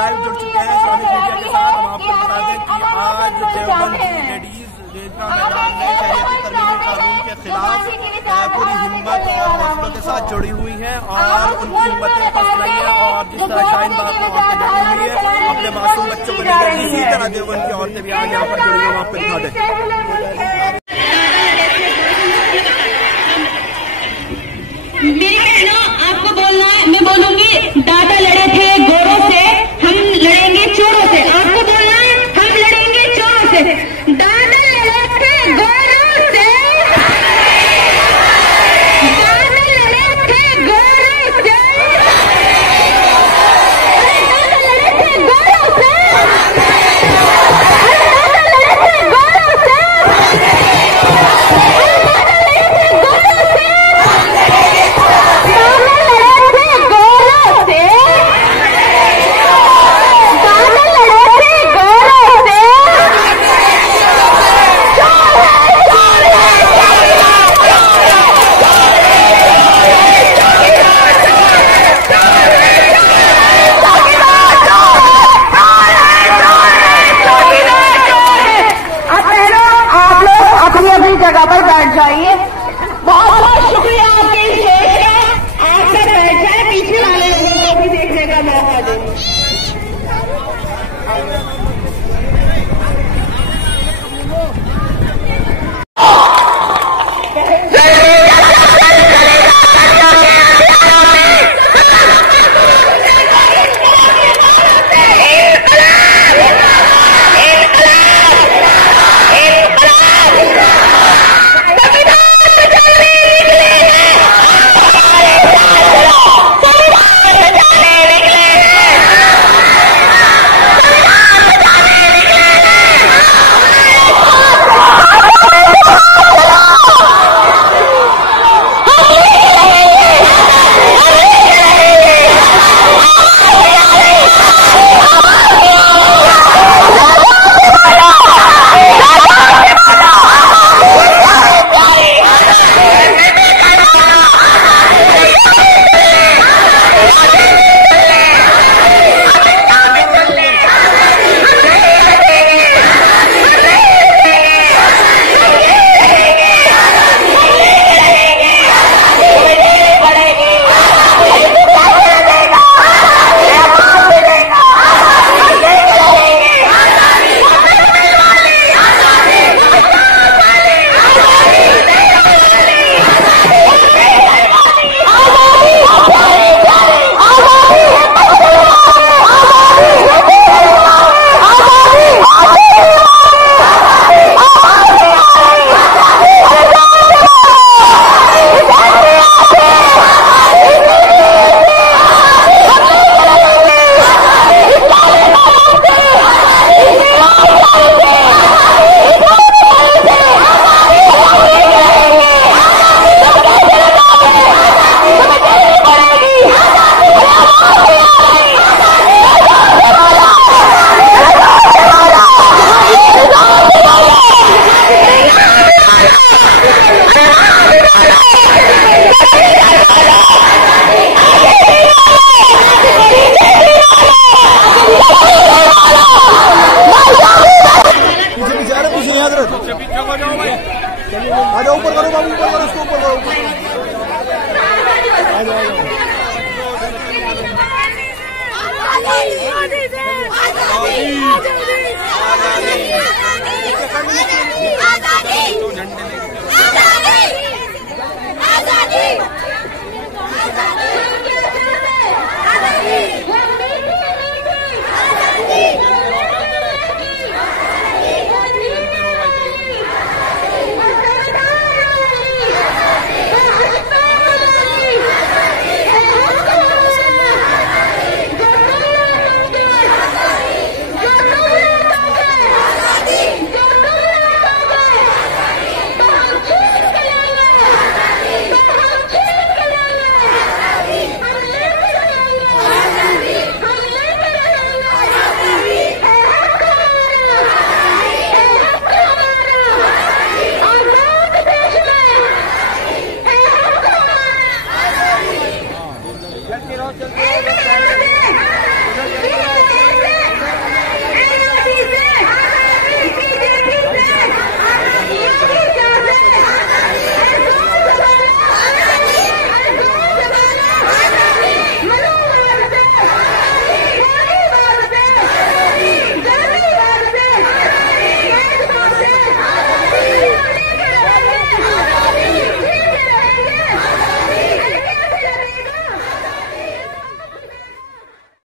Live जुड़ चुके हैं इस्लामिक मीडिया के साथ। हम आपको बता दें कि आज देवबंद की लेडीज रेजगा मैदान में शहरियत तरमीमी कानून के खिलाफ पूरी हिम्मत और हौसलों के साथ जुड़ी हुई हैं और उनकी हिम्मतें फंस रही हैं। और जिस तरह शाहीन बाग में औरतें जुड़ी हुई है अपने मासूम बच्चों को लेकर, इसी तरह देवबंद की औरतें भी आज यहाँ पर जुड़ी हुई। आपको दिखा दें। मेरी बहनों, आपको बोलना है, मैं बोलूंगी दादा लड़े थे गोरों से, हम लड़ेंगे चोरों से। आपको बोलना है, हम लड़ेंगे चोरों से। दादा लड़े थे गोरों से, दादा लड़े थे गोरों से, दादा लड़े थे गोरों से, दादा लड़े थे गोरों से, जगह पर बैठ जाइए। बहुत बहुत शुक्रिया आपके इस सोच का। आप सब बैठ जाए, पीछे वाले लोगों को भी देखने का मौका दें। ऊपर करो बाबू, ऊपर करो, उसको ऊपर करो। किस वजह से